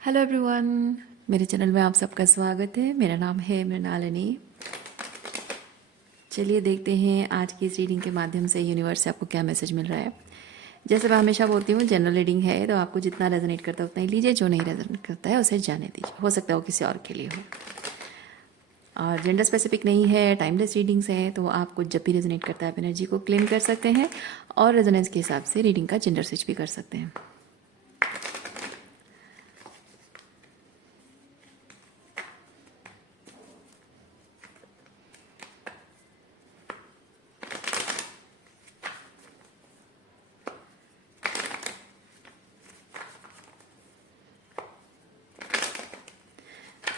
Hello everyone, मेरे channel में आप सबका स्वागत है। मेरा नाम है मृणालिनी। चलिए देखते हैं आज की इस रीडिंग के माध्यम से यूनिवर्स से आपको क्या मैसेज मिल रहा है। जैसे मैं हमेशा बोलती हूँ, जनरल रीडिंग है तो आपको जितना रेजोनेट करता है उतना ही लीजिए, जो नहीं रेजोनेट करता है उसे जाने दीजिए। हो सकता है वो किसी और के लिए हो। और जेंडर स्पेसिफिक नहीं है, टाइमलेस रीडिंग्स हैं, तो आप कुछ जब भी रेजोनेट करता है आप एनर्जी को क्लेम कर सकते हैं और रेजोनेंस के हिसाब से रीडिंग का जेंडर स्विच भी कर सकते हैं।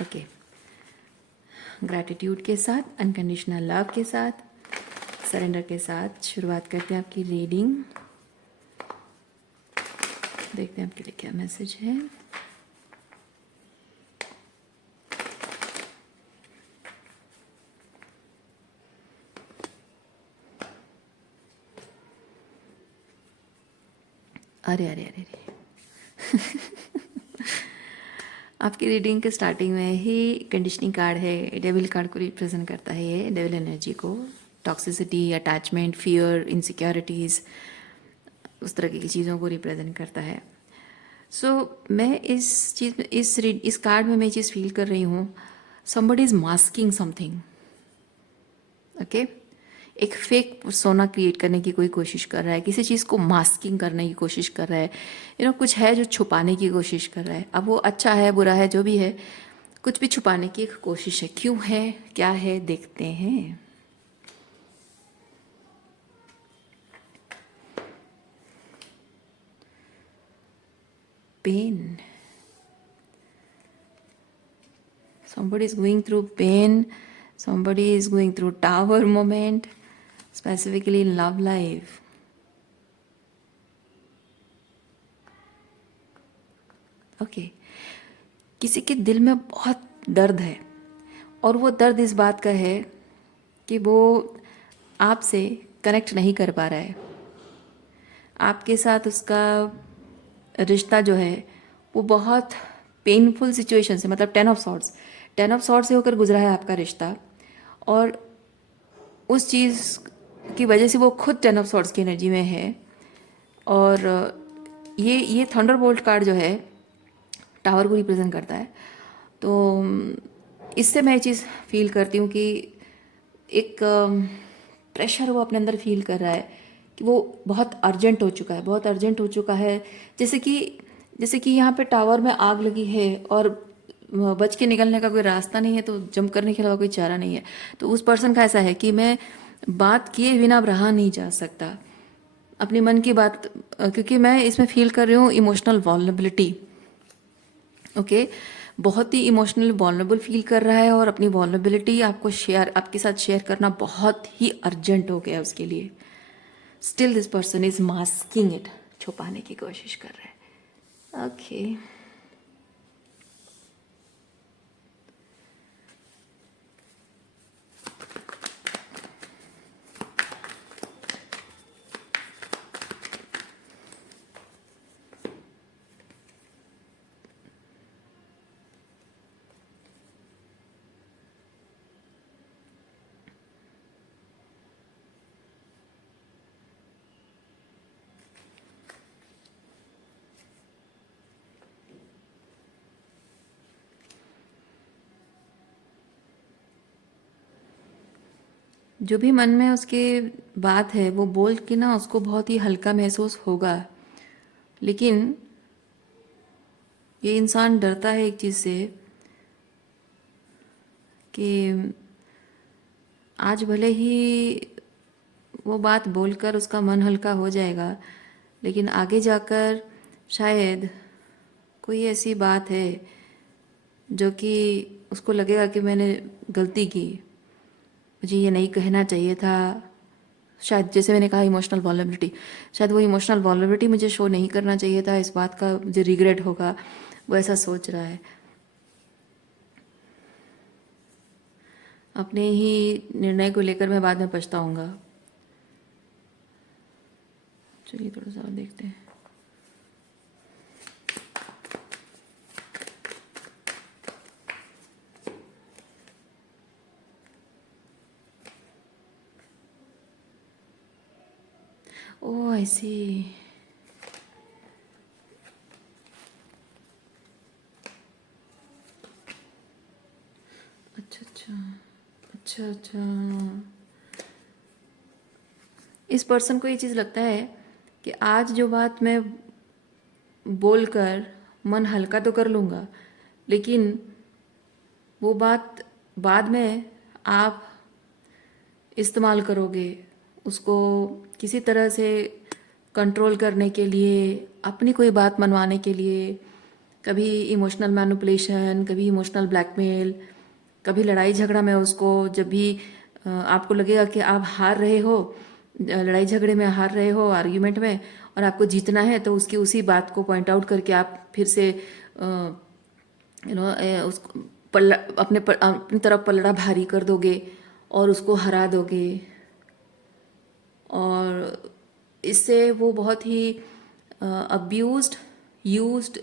ओके, ग्रैटिट्यूड के साथ, अनकंडीशनल लव के साथ, सरेंडर के साथ शुरुआत करते हैं आपकी रीडिंग। देखते हैं आपके लिए क्या मैसेज है। अरे अरे अरे अरे आपकी रीडिंग के स्टार्टिंग में ही कंडीशनिंग कार्ड है। डेविल कार्ड को रिप्रेजेंट करता है ये, डेविल एनर्जी को, टॉक्सिसिटी, अटैचमेंट, फियर, इनसिक्योरिटीज़, उस तरह की चीज़ों को रिप्रेजेंट करता है। मैं इस चीज़ में इस कार्ड में मैं चीज़ फील कर रही हूँ, somebody is masking something. Okay, एक फेक सोना क्रिएट करने की कोई कोशिश कर रहा है, किसी चीज़ को मास्किंग करने की कोशिश कर रहा है। कुछ है जो छुपाने की कोशिश कर रहा है। अब वो अच्छा है बुरा है जो भी है, कुछ भी छुपाने की एक कोशिश है। क्यों है, क्या है, देखते हैं। Pen, somebody is going through pain, somebody is going through tower moment, specifically in love life. Okay, किसी के दिल में बहुत दर्द है और वो दर्द इस बात का है कि वो आपसे कनेक्ट नहीं कर पा रहा है। आपके साथ उसका रिश्ता जो है वो बहुत पेनफुल सिचुएशन से, मतलब टेन ऑफ सॉर्ट्स से होकर गुजरा है आपका रिश्ता। और उस चीज़ की वजह से वो खुद टेन ऑफ सॉर्ट्स की एनर्जी में है। और ये थंडरबोल्ट कार्ड जो है टावर को रिप्रेजेंट करता है। तो इससे मैं ये चीज़ फील करती हूँ कि एक प्रेशर वो अपने अंदर फील कर रहा है कि वो बहुत अर्जेंट हो चुका है, बहुत अर्जेंट हो चुका है। जैसे कि यहाँ पे टावर में आग लगी है और बच के निकलने का कोई रास्ता नहीं है, तो जंप करने के अलावा कोई चारा नहीं है। तो उस पर्सन का ऐसा है कि मैं बात किए बिना अब रहा नहीं जा सकता, अपने मन की बात, क्योंकि मैं इसमें फील कर रही हूँ इमोशनल वॉल्नरेबिलिटी। ओके, बहुत ही इमोशनली वॉल्नरेबल फील कर रहा है और अपनी वॉल्नरेबिलिटी आपके साथ शेयर करना बहुत ही अर्जेंट हो गया उसके लिए। Still this person is masking it, छुपाने की कोशिश कर रहा है। ओके, जो भी मन में उसके बात है वो बोल के ना उसको बहुत ही हल्का महसूस होगा, लेकिन ये इंसान डरता है एक चीज़ से कि आज भले ही वो बात बोलकर उसका मन हल्का हो जाएगा, लेकिन आगे जाकर शायद कोई ऐसी बात है जो कि उसको लगेगा कि मैंने गलती की, मुझे ये नहीं कहना चाहिए था। शायद जैसे मैंने कहा इमोशनल वॉल्नरेबिलिटी, शायद वो इमोशनल वॉल्नरेबिलिटी मुझे शो नहीं करना चाहिए था, इस बात का मुझे रिग्रेट होगा, वो ऐसा सोच रहा है। अपने ही निर्णय को लेकर मैं बाद में पछताऊंगा। चलिए थोड़ा सा और देखते हैं। ओह आई सी। अच्छा अच्छा अच्छा अच्छा। इस पर्सन को ये चीज़ लगता है कि आज जो बात मैं बोलकर मन हल्का तो कर लूँगा, लेकिन वो बात बाद में आप इस्तेमाल करोगे उसको किसी तरह से कंट्रोल करने के लिए, अपनी कोई बात मनवाने के लिए। कभी इमोशनल मैनिपुलेशन, कभी इमोशनल ब्लैकमेल, कभी लड़ाई झगड़ा में उसको, जब भी आपको लगेगा कि आप हार रहे हो, लड़ाई झगड़े में हार रहे हो, आर्ग्यूमेंट में, और आपको जीतना है, तो उसकी उसी बात को पॉइंट आउट करके आप फिर से उसको अपनी तरफ पलड़ा भारी कर दोगे और उसको हरा दोगे। और इससे वो बहुत ही अब्यूज्ड, यूज्ड,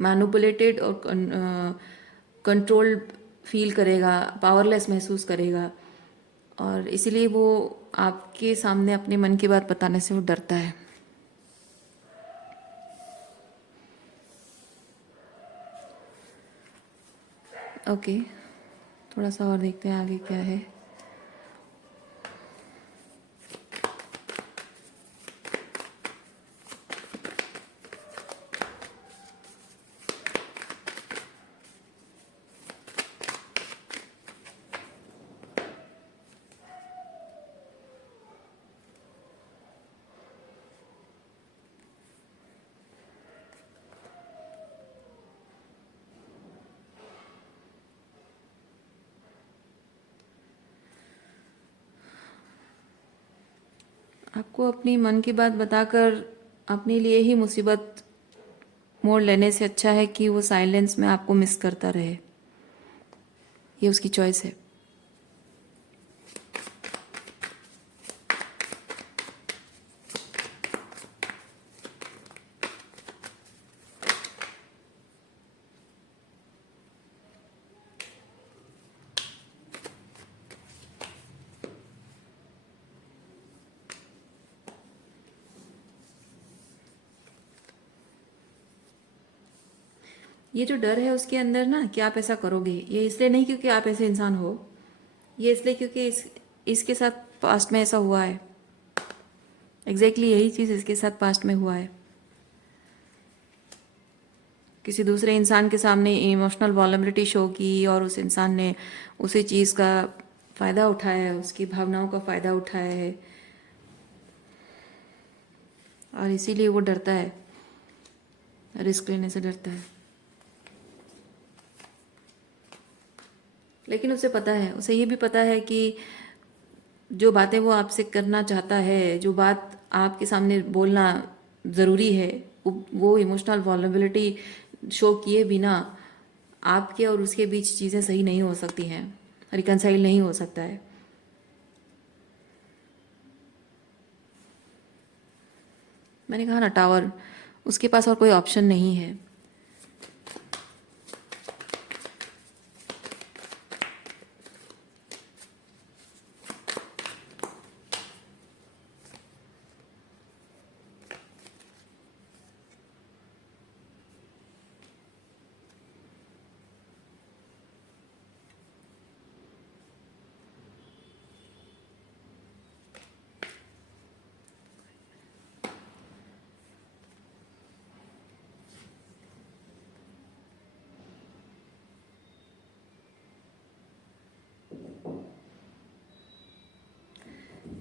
मैनिपुलेटेड और कंट्रोल्ड फील करेगा, पावरलेस महसूस करेगा। और इसीलिए वो आपके सामने अपने मन की बात बताने से वो डरता है। ओके, थोड़ा सा और देखते हैं आगे क्या है। आपको अपनी मन की बात बताकर अपने लिए ही मुसीबत मोड़ लेने से अच्छा है कि वो साइलेंस में आपको मिस करता रहे। ये उसकी चॉइस है। ये जो डर है उसके अंदर ना कि आप ऐसा करोगे, ये इसलिए नहीं क्योंकि आप ऐसे इंसान हो, ये इसलिए क्योंकि इसके साथ पास्ट में ऐसा हुआ है। एग्जैक्टली यही चीज़ इसके साथ पास्ट में हुआ है। किसी दूसरे इंसान के सामने इमोशनल वॉलनरेबिलिटी शो की और उस इंसान ने उसी चीज़ का फ़ायदा उठाया है, उसकी भावनाओं का फ़ायदा उठाया है, और इसीलिए वो डरता है, रिस्क लेने से डरता है। लेकिन उसे पता है, उसे ये भी पता है कि जो बातें वो आपसे करना चाहता है, जो बात आपके सामने बोलना ज़रूरी है, वो इमोशनल वॉलनरेबिलिटी शो किए बिना आपके और उसके बीच चीज़ें सही नहीं हो सकती हैं, रिकनसाइल नहीं हो सकता है। मैंने कहा ना, टावर, उसके पास और कोई ऑप्शन नहीं है।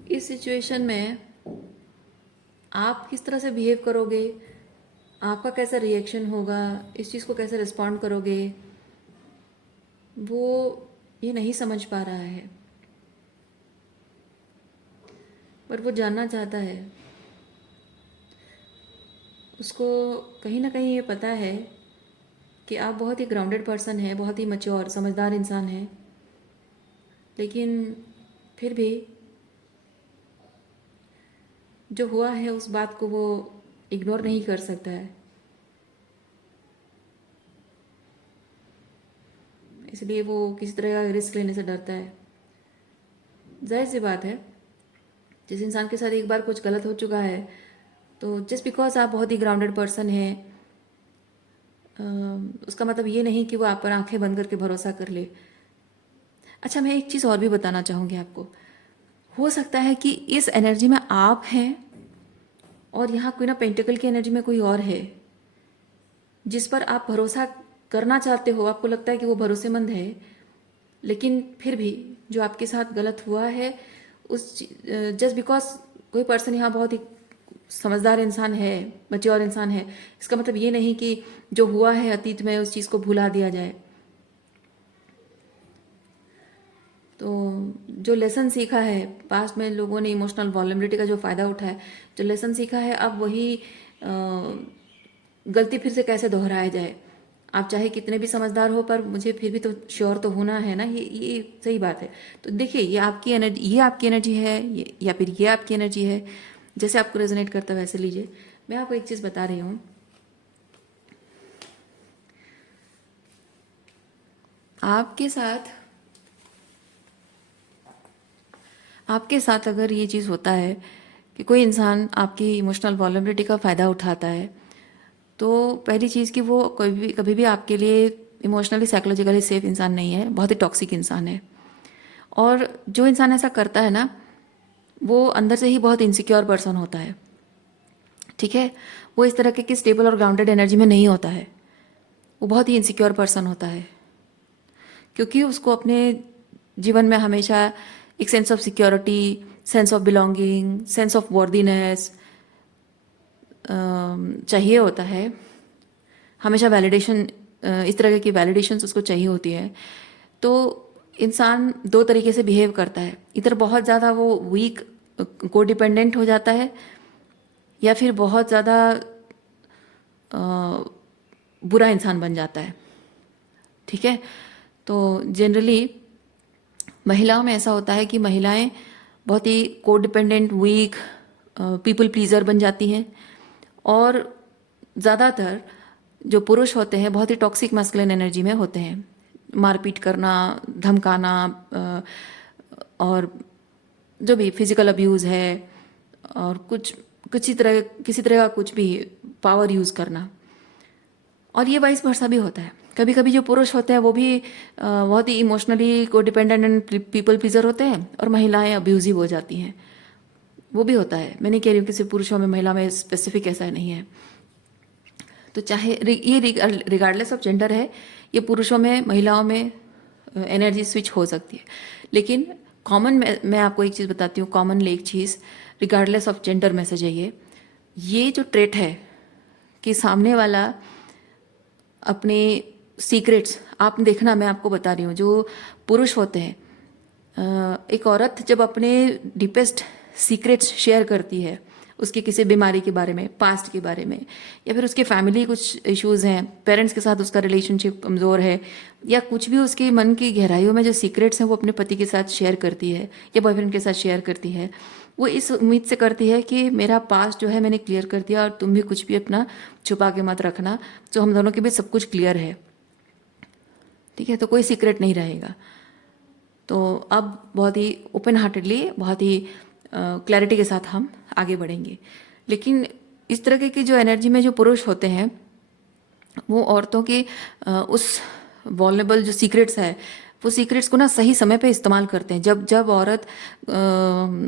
इस सिचुएशन में आप किस तरह से बिहेव करोगे, आपका कैसा रिएक्शन होगा, इस चीज़ को कैसे रिस्पॉन्ड करोगे, वो ये नहीं समझ पा रहा है। पर वो जानना चाहता है। उसको कहीं ना कहीं ये पता है कि आप बहुत ही ग्राउंडेड पर्सन हैं, बहुत ही मैच्योर समझदार इंसान हैं, लेकिन फिर भी जो हुआ है उस बात को वो इग्नोर नहीं कर सकता है। इसलिए वो किसी तरह का रिस्क लेने से डरता है। जाहिर सी बात है, जिस इंसान के साथ एक बार कुछ गलत हो चुका है, तो जस्ट बिकॉज आप बहुत ही ग्राउंडेड पर्सन हैं, उसका मतलब ये नहीं कि वो आप पर आंखें बंद करके भरोसा कर ले। अच्छा, मैं एक चीज़ और भी बताना चाहूँगी आपको। हो सकता है कि इस एनर्जी में आप हैं और यहाँ कोई ना पेंटिकल की एनर्जी में कोई और है जिस पर आप भरोसा करना चाहते हो, आपको लगता है कि वो भरोसेमंद है, लेकिन फिर भी जो आपके साथ गलत हुआ है उस जस्ट बिकॉज कोई पर्सन यहाँ बहुत ही समझदार इंसान है, मैच्योर इंसान है, इसका मतलब ये नहीं कि जो हुआ है अतीत में उस चीज़ को भुला दिया जाए। तो जो लेसन सीखा है पास्ट में लोगों ने, इमोशनल वॉल्नरेबिलिटी का जो फ़ायदा उठाया, जो लेसन सीखा है, अब वही गलती फिर से कैसे दोहराया जाए। आप चाहे कितने भी समझदार हो, पर मुझे फिर भी तो श्योर तो होना है ना, ये सही बात है। तो देखिए, ये आपकी एनर्जी है, या फिर ये आपकी एनर्जी है, जैसे आपको रेजोनेट करता है वैसे लीजिए। मैं आपको एक चीज़ बता रही हूँ, आपके साथ अगर ये चीज़ होता है कि कोई इंसान आपकी इमोशनल वॉल्नरेबिलिटी का फ़ायदा उठाता है, तो पहली चीज़ कि वो कभी भी आपके लिए इमोशनली साइकोलॉजिकली सेफ इंसान नहीं है, बहुत ही टॉक्सिक इंसान है। और जो इंसान ऐसा करता है ना, वो अंदर से ही बहुत इनसिक्योर पर्सन होता है, ठीक है। वो इस तरह के स्टेबल और ग्राउंडेड एनर्जी में नहीं होता है, वो बहुत ही इनसिक्योर पर्सन होता है, क्योंकि उसको अपने जीवन में हमेशा एक sense of security, sense of belonging, sense of worthiness चाहिए होता है। हमेशा वैलिडेशन, इस तरह की वैलिडेशंस उसको चाहिए होती है। तो इंसान दो तरीके से बिहेव करता है, इधर बहुत ज़्यादा वो वीक को डिपेंडेंट हो जाता है, या फिर बहुत ज़्यादा बुरा इंसान बन जाता है, ठीक है। तो जनरली महिलाओं में ऐसा होता है कि महिलाएं बहुत ही को डिपेंडेंट, वीक, पीपल प्लीजर बन जाती हैं, और ज़्यादातर जो पुरुष होते हैं बहुत ही टॉक्सिक मैस्कुलिन एनर्जी में होते हैं, मारपीट करना, धमकाना, और जो भी फिजिकल अब्यूज़ है, और किसी तरह का कुछ भी पावर यूज़ करना। और ये वाइस वर्सा भी होता है। कभी कभी जो पुरुष होते हैं वो भी बहुत ही इमोशनली को डिपेंडेंट एंड पीपल प्लीजर होते हैं, और महिलाएं अब्यूजिव हो जाती हैं, वो भी होता है। मैं नहीं कह रही हूँ कि सिर्फ पुरुषों में, महिला में स्पेसिफिक ऐसा नहीं है। तो चाहे ये रिगार्डलेस ऑफ जेंडर है, ये पुरुषों में, महिलाओं में एनर्जी स्विच हो सकती है। लेकिन कॉमन, मैं आपको एक चीज़ बताती हूँ, कॉमनली एक चीज़ रिगार्डलेस ऑफ जेंडर मैसेज है ये जो ट्रेट है कि सामने वाला अपने सीक्रेट्स, आप देखना, मैं आपको बता रही हूँ, जो पुरुष होते हैं, एक औरत जब अपने डीपेस्ट सीक्रेट्स शेयर करती है, उसकी किसी बीमारी के बारे में, पास्ट के बारे में, या फिर उसके फैमिली कुछ इश्यूज हैं, पेरेंट्स के साथ उसका रिलेशनशिप कमज़ोर है, या कुछ भी उसके मन की गहराइयों में जो सीक्रेट्स हैं वो अपने पति के साथ शेयर करती है या बॉयफ्रेंड के साथ शेयर करती है, वो इस उम्मीद से करती है कि मेरा पास्ट जो है मैंने क्लियर कर दिया, और तुम भी कुछ भी अपना छुपा के मत रखना, तो हम दोनों के बीच सब कुछ क्लियर है, ठीक है, तो कोई सीक्रेट नहीं रहेगा। तो अब बहुत ही ओपन हार्टेडली, बहुत ही क्लैरिटी के साथ हम आगे बढ़ेंगे। लेकिन इस तरह की जो एनर्जी में जो पुरुष होते हैं, वो औरतों की उस वॉल्नेबल जो सीक्रेट्स है, वो सीक्रेट्स को ना सही समय पे इस्तेमाल करते हैं। जब जब औरत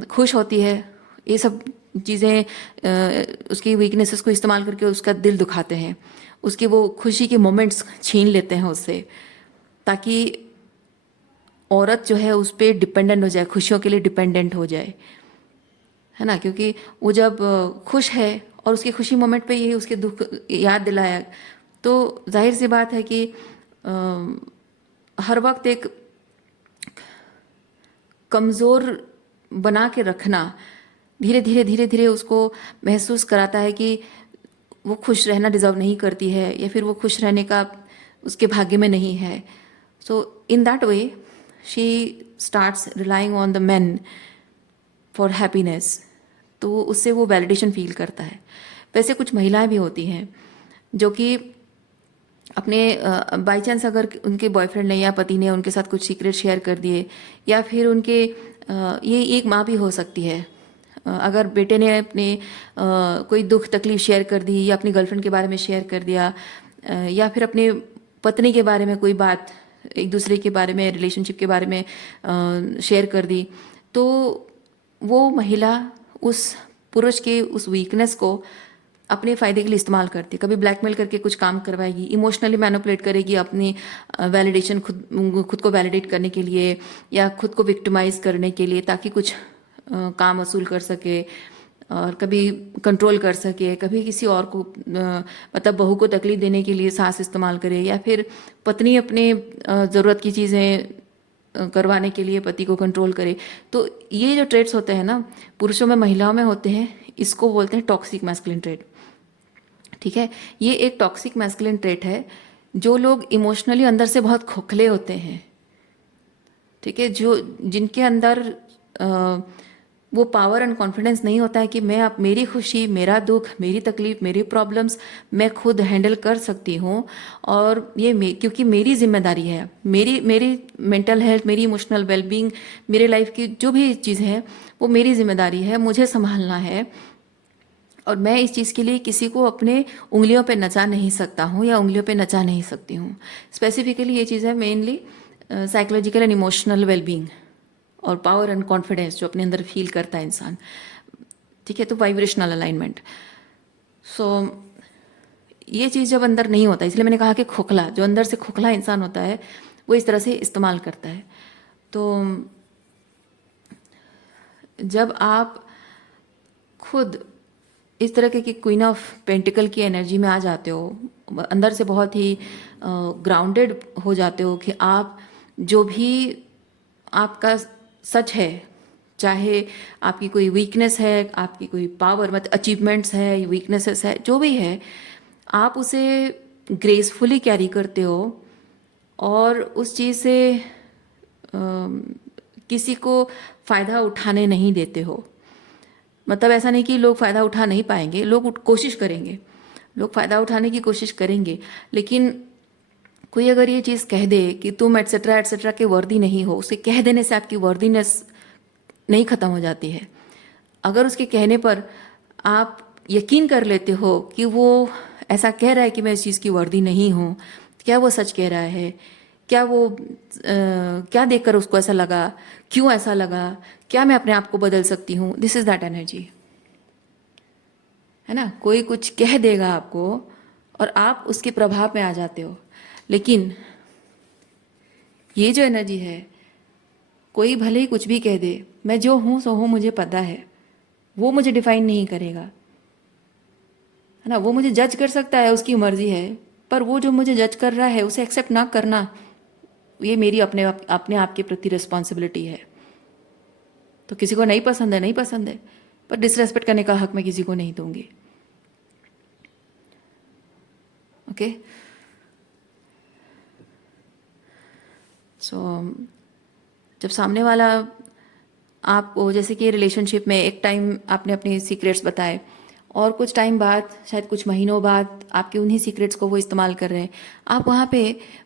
खुश होती है, ये सब चीज़ें उसकी वीकनेसेस को इस्तेमाल करके उसका दिल दुखाते हैं, उसके वो खुशी के मोमेंट्स छीन लेते हैं उससे, ताकि औरत जो है उस पर डिपेंडेंट हो जाए, खुशियों के लिए डिपेंडेंट हो जाए, है ना। क्योंकि वो जब खुश है और उसकी खुशी मोमेंट पे ये उसके दुख याद दिलाया, तो जाहिर सी बात है कि हर वक्त एक कमज़ोर बना के रखना धीरे धीरे उसको महसूस कराता है कि वो खुश रहना डिज़र्व नहीं करती है, या फिर वो खुश रहने का उसके भाग्य में नहीं है। So in that way she starts relying on the man for happiness, तो उससे वो वैलिडेशन फील करता है। वैसे कुछ महिलाएं भी होती हैं जो कि अपने बाई चांस अगर उनके बॉयफ्रेंड ने या पति ने उनके साथ कुछ सीक्रेट शेयर कर दिए, या फिर उनके ये एक माँ भी हो सकती है, अगर बेटे ने अपने कोई दुख तकलीफ शेयर कर दी या अपनी गर्लफ्रेंड के बारे में शेयर कर दिया, या फिर अपनी पत्नी के बारे में कोई बात, एक दूसरे के बारे में, रिलेशनशिप के बारे में शेयर कर दी, तो वो महिला उस पुरुष के उस वीकनेस को अपने फ़ायदे के लिए इस्तेमाल करती है। कभी ब्लैकमेल करके कुछ काम करवाएगी, इमोशनली मैनिपुलेट करेगी अपनी वैलिडेशन, खुद को वैलिडेट करने के लिए या खुद को विक्टिमाइज करने के लिए, ताकि कुछ काम वसूल कर सके, और कभी कंट्रोल कर सके, कभी किसी और को मतलब बहू को तकलीफ देने के लिए सास इस्तेमाल करे, या फिर पत्नी अपने ज़रूरत की चीज़ें करवाने के लिए पति को कंट्रोल करे। तो ये जो ट्रेट्स होते हैं ना, पुरुषों में महिलाओं में होते हैं, इसको बोलते हैं टॉक्सिक मैस्कुलिन ट्रेट। ठीक है, ये एक टॉक्सिक मैस्कुलिन ट्रेट है। जो लोग इमोशनली अंदर से बहुत खोखले होते हैं, ठीक है, जो जिनके अंदर वो पावर एंड कॉन्फिडेंस नहीं होता है कि मैं अब मेरी खुशी, मेरा दुख, मेरी तकलीफ, मेरी प्रॉब्लम्स मैं खुद हैंडल कर सकती हूँ, और ये क्योंकि मेरी जिम्मेदारी है, मेरी मेरी मेंटल हेल्थ, मेरी इमोशनल वेलबींग, मेरे लाइफ की जो भी चीज़ है वो मेरी जिम्मेदारी है, मुझे संभालना है, और मैं इस चीज़ के लिए किसी को अपने उंगलियों पे नचा नहीं सकता हूँ या उंगलियों पे नचा नहीं सकती हूँ। स्पेसिफिकली ये चीज़ है mainly psychological and emotional wellbeing और पावर एंड कॉन्फिडेंस जो अपने अंदर फील करता है इंसान। ठीक है, तो वाइब्रेशनल अलाइनमेंट। सो ये चीज़ जब अंदर नहीं होता, इसलिए मैंने कहा कि खोखला, जो अंदर से खोखला इंसान होता है वो इस तरह से इस्तेमाल करता है। तो जब आप खुद इस तरह के कि क्वीन ऑफ पेंटिकल की एनर्जी में आ जाते हो, अंदर से बहुत ही ग्राउंडेड हो जाते हो कि आप जो भी आपका सच है, चाहे आपकी कोई वीकनेस है, आपकी कोई पावर मतलब अचीवमेंट्स है, वीकनेसेस है, जो भी है, आप उसे ग्रेसफुली कैरी करते हो और उस चीज़ से किसी को फ़ायदा उठाने नहीं देते हो। मतलब ऐसा नहीं कि लोग फ़ायदा उठा नहीं पाएंगे, लोग कोशिश करेंगे, लोग फ़ायदा उठाने की कोशिश करेंगे, लेकिन कोई अगर ये चीज़ कह दे कि तुम एट्सेट्रा एट्सेट्रा के वर्दी नहीं हो, उसे कह देने से आपकी वर्दीनेस नहीं ख़त्म हो जाती है। अगर उसके कहने पर आप यकीन कर लेते हो कि वो ऐसा कह रहा है कि मैं इस चीज़ की वर्दी नहीं हूँ, क्या वो सच कह रहा है, क्या वो क्या देखकर उसको ऐसा लगा, क्यों ऐसा लगा, क्या मैं अपने आप को बदल सकती हूँ, दिस इज़ दैट एनर्जी, है ना। कोई कुछ कह देगा आपको और आप उसके प्रभाव में आ जाते हो, लेकिन ये जो एनर्जी है, कोई भले ही कुछ भी कह दे, मैं जो हूँ सो हूँ, मुझे पता है, वो मुझे डिफाइन नहीं करेगा, है ना। वो मुझे जज कर सकता है, उसकी मर्जी है, पर वो जो मुझे जज कर रहा है उसे एक्सेप्ट ना करना, ये मेरी अपने आप के प्रति रिस्पॉन्सिबिलिटी है। तो किसी को नहीं पसंद है, नहीं पसंद है, पर डिसरेस्पेक्ट करने का हक मैं किसी को नहीं दूंगी। ओके, सो जब सामने वाला आपको, जैसे कि रिलेशनशिप में एक टाइम आपने अपने सीक्रेट्स बताए और कुछ टाइम बाद, शायद कुछ महीनों बाद, आपके उन्हीं सीक्रेट्स को वो इस्तेमाल कर रहे हैं, आप वहाँ पे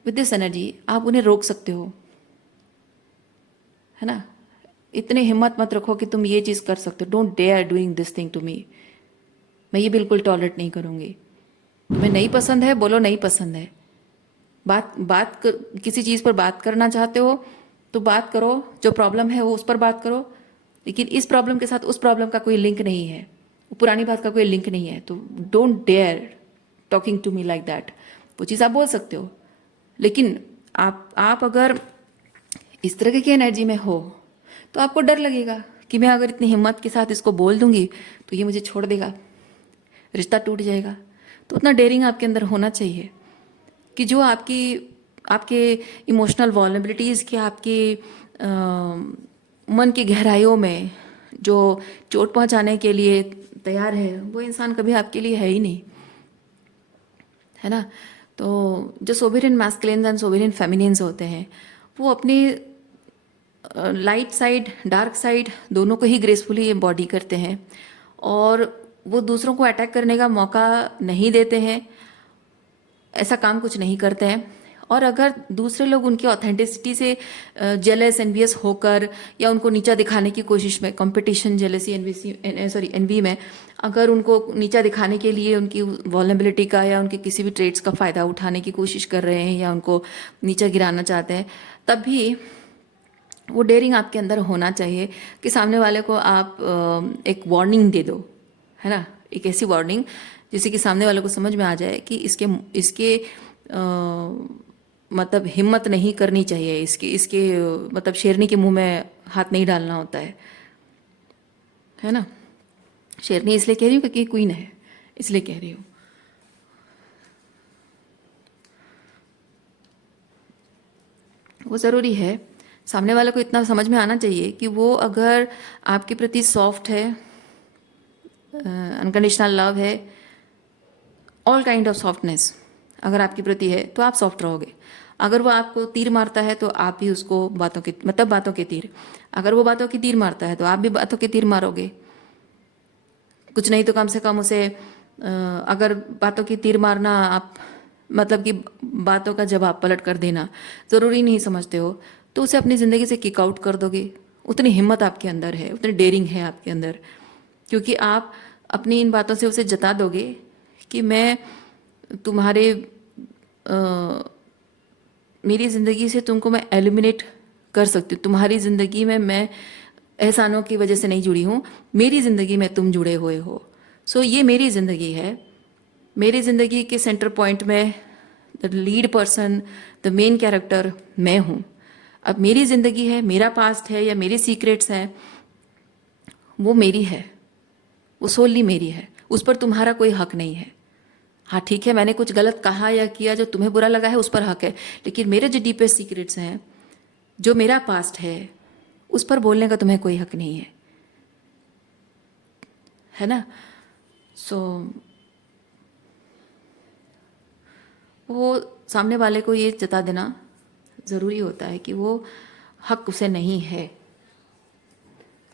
विद दिस एनर्जी आप उन्हें रोक सकते हो, है ना। इतने हिम्मत मत रखो कि तुम ये चीज़ कर सकते हो, don't dare doing this thing to me, मैं ये बिल्कुल टॉलरेट नहीं करूँगी। तुम्हें नहीं पसंद है, बोलो नहीं पसंद है। किसी चीज़ पर बात करना चाहते हो तो बात करो, जो प्रॉब्लम है वो उस पर बात करो, लेकिन इस प्रॉब्लम के साथ उस प्रॉब्लम का कोई लिंक नहीं है, पुरानी बात का कोई लिंक नहीं है, तो don't dare talking to me like that. वो चीज़ आप बोल सकते हो, लेकिन आप अगर इस तरह की एनर्जी में हो तो आपको डर लगेगा कि मैं अगर इतनी हिम्मत के साथ इसको बोल दूंगी तो ये मुझे छोड़ देगा, रिश्ता टूट जाएगा। तो उतना डेयरिंग आपके अंदर होना चाहिए कि जो आपके इमोशनल वॉल्नरेबिलिटीज़ के, आपके मन की गहराइयों में जो चोट पहुंचाने के लिए तैयार है, वो इंसान कभी आपके लिए है ही नहीं, है ना। तो जो sovereign masculines and sovereign feminines होते हैं, वो अपनी लाइट साइड, डार्क साइड दोनों को ही ग्रेसफुली एम्बॉडी करते हैं, और वो दूसरों को अटैक करने का मौका नहीं देते हैं, ऐसा काम कुछ नहीं करते हैं, और अगर दूसरे लोग उनकी ऑथेंटिसिटी से जेलस एनवियस होकर या उनको नीचा दिखाने की कोशिश में, कंपटीशन जेलसी एनवी में अगर उनको नीचा दिखाने के लिए उनकी वॉलरेबिलिटी का या उनके किसी भी ट्रेड्स का फ़ायदा उठाने की कोशिश कर रहे हैं या उनको नीचा गिराना चाहते हैं, तब भी वो डेयरिंग आपके अंदर होना चाहिए कि सामने वाले को आप एक वार्निंग दे दो, है ना, एक ऐसी वार्निंग जिससे कि सामने वाले को समझ में आ जाए कि इसके इसके मतलब हिम्मत नहीं करनी चाहिए, इसके इसके मतलब शेरनी के मुंह में हाथ नहीं डालना होता है ना। शेरनी इसलिए कह रही हूँ क्योंकि क्वीन है, इसलिए कह रही हूँ। वो ज़रूरी है, सामने वाले को इतना समझ में आना चाहिए कि वो अगर आपके प्रति सॉफ्ट है, अनकंडीशनल लव है, ऑल काइंड ऑफ सॉफ्टनेस अगर आपके प्रति है तो आप सॉफ्ट रहोगे। अगर वो आपको तीर मारता है तो आप भी उसको बातों के मतलब बातों के तीर, अगर वो बातों की तीर मारता है तो आप भी बातों के तीर मारोगे। कुछ नहीं तो कम से कम उसे अगर बातों की तीर मारना आप मतलब कि बातों का जवाब पलट कर देना ज़रूरी नहीं समझते हो तो उसे अपनी ज़िंदगी से किक आउट कर दोगे। उतनी हिम्मत आपके अंदर है, उतनी डेयरिंग है आपके अंदर, क्योंकि आप अपनी इन बातों से उसे जता दोगे कि मैं तुम्हारे मेरी ज़िंदगी से तुमको मैं एलिमिनेट कर सकती हूँ, तुम्हारी ज़िंदगी में मैं एहसानों की वजह से नहीं जुड़ी हूँ, मेरी ज़िंदगी में तुम जुड़े हुए हो। सो ये मेरी ज़िंदगी है, मेरी ज़िंदगी के सेंटर पॉइंट में the lead person, the main character मैं हूँ। अब मेरी ज़िंदगी है, मेरा पास्ट है या मेरी सीक्रेट्स हैं, वो मेरी है, वो सोली मेरी है, उस पर तुम्हारा कोई हक नहीं है। हाँ ठीक है, मैंने कुछ गलत कहा या किया जो तुम्हें बुरा लगा है उस पर हक है, लेकिन मेरे जो डीपेस्ट सीक्रेट्स हैं, जो मेरा पास्ट है, उस पर बोलने का तुम्हें कोई हक नहीं है ना। सो वो सामने वाले को ये जता देना ज़रूरी होता है कि वो हक उसे नहीं है।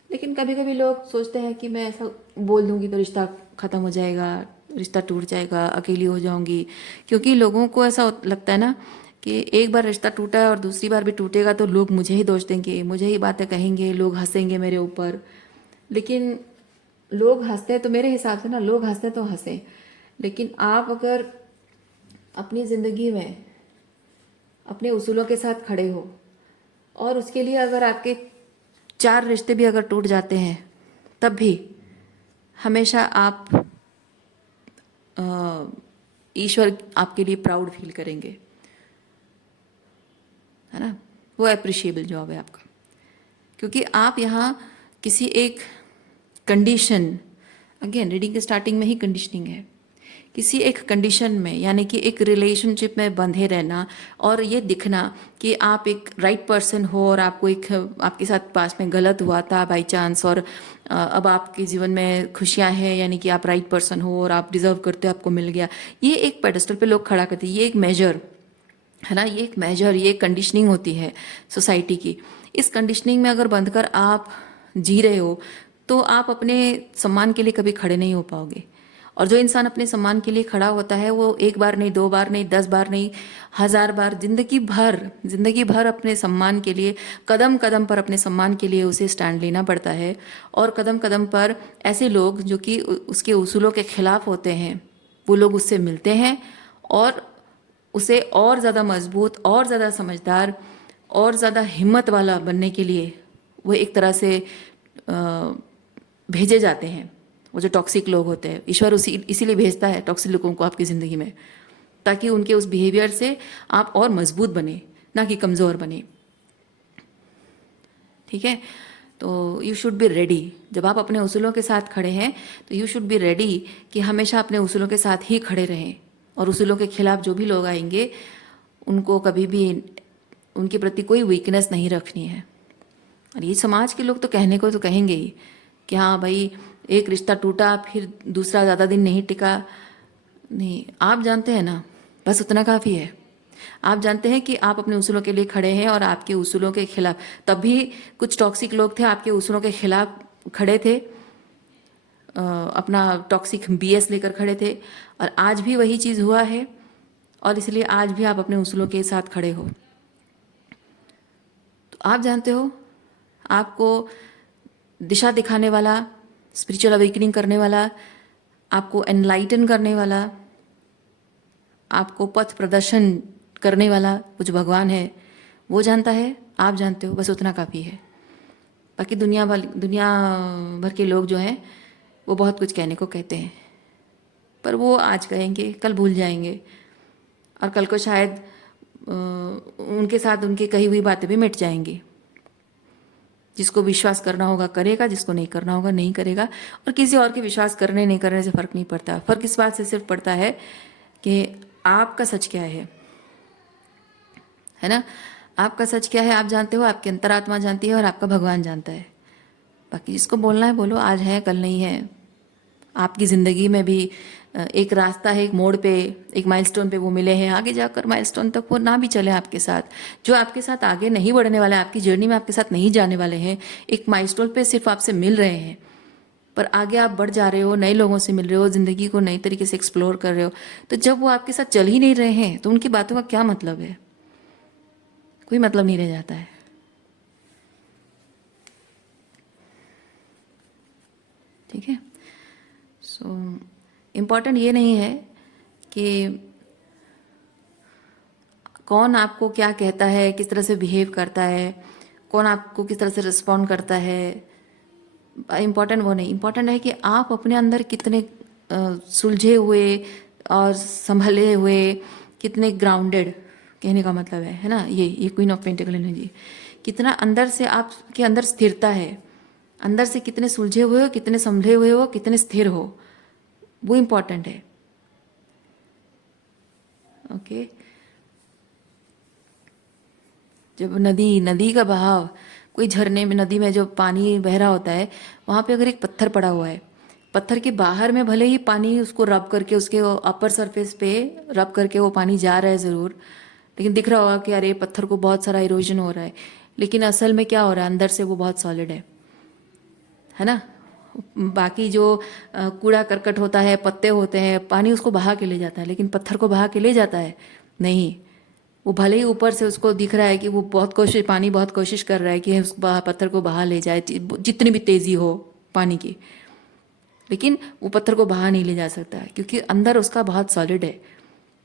लेकिन कभी कभी लोग सोचते हैं कि मैं ऐसा बोल दूंगी तो रिश्ता ख़त्म हो जाएगा, रिश्ता टूट जाएगा, अकेली हो जाऊंगी, क्योंकि लोगों को ऐसा लगता है ना कि एक बार रिश्ता टूटा है और दूसरी बार भी टूटेगा तो लोग मुझे ही दोष देंगे, मुझे ही बातें कहेंगे, लोग हंसेंगे मेरे ऊपर। लेकिन लोग हंसते हैं तो मेरे हिसाब से ना, लोग हंसते तो हंसे, लेकिन आप अगर अपनी ज़िंदगी में अपने उसूलों के साथ खड़े हो और उसके लिए अगर आपके 4 रिश्ते भी अगर टूट जाते हैं तब भी हमेशा आप ईश्वर आपके लिए प्राउड फील करेंगे, है ना। वो अप्रिशिएबल जॉब है आपका, क्योंकि आप यहाँ किसी एक कंडीशन, अगेन रीडिंग के स्टार्टिंग में ही कंडीशनिंग है, किसी एक कंडीशन में यानी कि एक रिलेशनशिप में बंधे रहना और ये दिखना कि आप एक राइट पर्सन हो और आपको एक आपके साथ पास में गलत हुआ था बाई चांस और अब आपके जीवन में खुशियां हैं, यानी कि आप राइट पर्सन हो और आप डिजर्व करते हो, आपको मिल गया, ये एक पेडेस्टल पे लोग खड़ा करते हैं, ये एक मेजर है ना, ये एक मेजर, ये एक कंडीशनिंग होती है सोसाइटी की। इस कंडीशनिंग में अगर बंधकर आप जी रहे हो तो आप अपने सम्मान के लिए कभी खड़े नहीं हो पाओगे। और जो इंसान अपने सम्मान के लिए खड़ा होता है वो एक बार नहीं, 2 बार नहीं, 10 बार नहीं, 1000 बार, जिंदगी भर अपने सम्मान के लिए, कदम कदम पर अपने सम्मान के लिए उसे स्टैंड लेना पड़ता है। और कदम कदम पर ऐसे लोग जो कि उसके उसूलों के खिलाफ होते हैं वो लोग उससे मिलते हैं और उसे और ज़्यादा मजबूत, और ज़्यादा समझदार, और ज़्यादा हिम्मत वाला बनने के लिए वो एक तरह से भेजे जाते हैं। वो जो टॉक्सिक लोग होते हैं, ईश्वर इसीलिए भेजता है टॉक्सिक लोगों को आपकी ज़िंदगी में, ताकि उनके उस बिहेवियर से आप और मजबूत बने, ना कि कमज़ोर बने। ठीक है, तो यू शुड बी रेडी। जब आप अपने उसूलों के साथ खड़े हैं तो यू शुड बी रेडी कि हमेशा अपने उसूलों के साथ ही खड़े रहें, और उसूलों के खिलाफ जो भी लोग आएंगे उनको कभी भी उनके प्रति कोई वीकनेस नहीं रखनी है। और ये समाज के लोग तो कहने को तो कहेंगे ही कि हाँ भाई, एक रिश्ता टूटा फिर दूसरा ज़्यादा दिन नहीं टिका। नहीं, आप जानते हैं ना, बस उतना काफ़ी है। आप जानते हैं कि आप अपने उसूलों के लिए खड़े हैं और आपके उसूलों के खिलाफ, तब भी कुछ टॉक्सिक लोग थे आपके उसूलों के खिलाफ खड़े थे, अपना टॉक्सिक बीएस लेकर खड़े थे, और आज भी वही चीज़ हुआ है। और इसलिए आज भी आप अपने उसूलों के साथ खड़े हो। तो आप जानते हो, आपको दिशा दिखाने वाला, स्पिरिचुअल अवेकनिंग करने वाला, आपको एनलाइटन करने वाला, आपको पथ प्रदर्शन करने वाला वो जो भगवान है वो जानता है, आप जानते हो, बस उतना काफ़ी है। बाकी दुनिया भर के लोग जो हैं वो बहुत कुछ कहने को कहते हैं, पर वो आज कहेंगे, कल भूल जाएंगे, और कल को शायद उनके साथ उनकी कही हुई बातें भी मिट जाएंगी। जिसको विश्वास करना होगा करेगा, जिसको नहीं करना होगा नहीं करेगा। और किसी और के विश्वास करने नहीं करने से फ़र्क नहीं पड़ता। फ़र्क इस बात से सिर्फ पड़ता है कि आपका सच क्या है ना। आपका सच क्या है आप जानते हो, आपकी अंतरात्मा जानती है और आपका भगवान जानता है। बाकी जिसको बोलना है बोलो, आज है कल नहीं है। आपकी ज़िंदगी में भी एक रास्ता है, एक मोड़ पे, एक माइलस्टोन पे वो मिले हैं। आगे जाकर माइलस्टोन तक वो ना भी चले आपके साथ, जो आपके साथ आगे नहीं बढ़ने वाले, आपकी जर्नी में आपके साथ नहीं जाने वाले हैं, एक माइलस्टोन पे सिर्फ आपसे मिल रहे हैं, पर आगे आप बढ़ जा रहे हो, नए लोगों से मिल रहे हो, ज़िंदगी को नई तरीके से एक्सप्लोर कर रहे हो। तो जब वो आपके साथ चल ही नहीं रहे हैं तो उनकी बातों का क्या मतलब है? कोई मतलब नहीं रह जाता है। ठीक है। सो इम्पॉर्टेंट ये नहीं है कि कौन आपको क्या कहता है, किस तरह से बिहेव करता है, कौन आपको किस तरह से रिस्पॉन्ड करता है। इम्पॉर्टेंट वो नहीं, इम्पॉर्टेंट है कि आप अपने अंदर कितने सुलझे हुए और संभले हुए, कितने ग्राउंडेड, कहने का मतलब है ना। ये क्वीन ऑफ पेंटिकल एनर्जी, कितना अंदर से आपके अंदर स्थिरता है, अंदर से कितने सुलझे हुए हो, कितने संभले हुए हो, कितने स्थिर हो, वो इम्पॉर्टेंट है। ओके। जब नदी का बहाव, कोई झरने में, नदी में जो पानी बह रहा होता है, वहाँ पे अगर एक पत्थर पड़ा हुआ है, पत्थर के बाहर में भले ही पानी उसको रब करके, उसके अपर सरफेस पे रब करके वो पानी जा रहा है ज़रूर, लेकिन दिख रहा होगा कि अरे पत्थर को बहुत सारा इरोजन हो रहा है, लेकिन असल में क्या हो रहा है, अंदर से वो बहुत सॉलिड है ना। बाकी जो कूड़ा करकट होता है, पत्ते होते हैं, पानी उसको बहा के ले जाता है, लेकिन पत्थर को बहा के ले जाता है नहीं। वो भले ही ऊपर से उसको दिख रहा है कि वो पानी बहुत कोशिश कर रहा है कि उस पत्थर को बहा ले जाए, जितनी भी तेज़ी हो पानी की, लेकिन वो पत्थर को बहा नहीं ले जा सकता है, क्योंकि अंदर उसका बहुत सॉलिड है,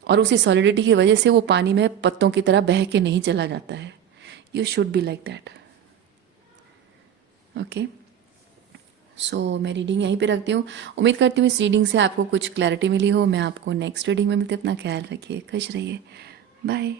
और उसी सॉलिडिटी की वजह से वो पानी में पत्तों की तरह बह के नहीं चला जाता है। You should be like that. Okay. So मैं रीडिंग यहीं पे रखती हूँ। उम्मीद करती हूँ इस रीडिंग से आपको कुछ क्लैरिटी मिली हो। मैं आपको नेक्स्ट रीडिंग में मिलती हूँ। अपना ख्याल रखिए, खुश रहिए, बाय।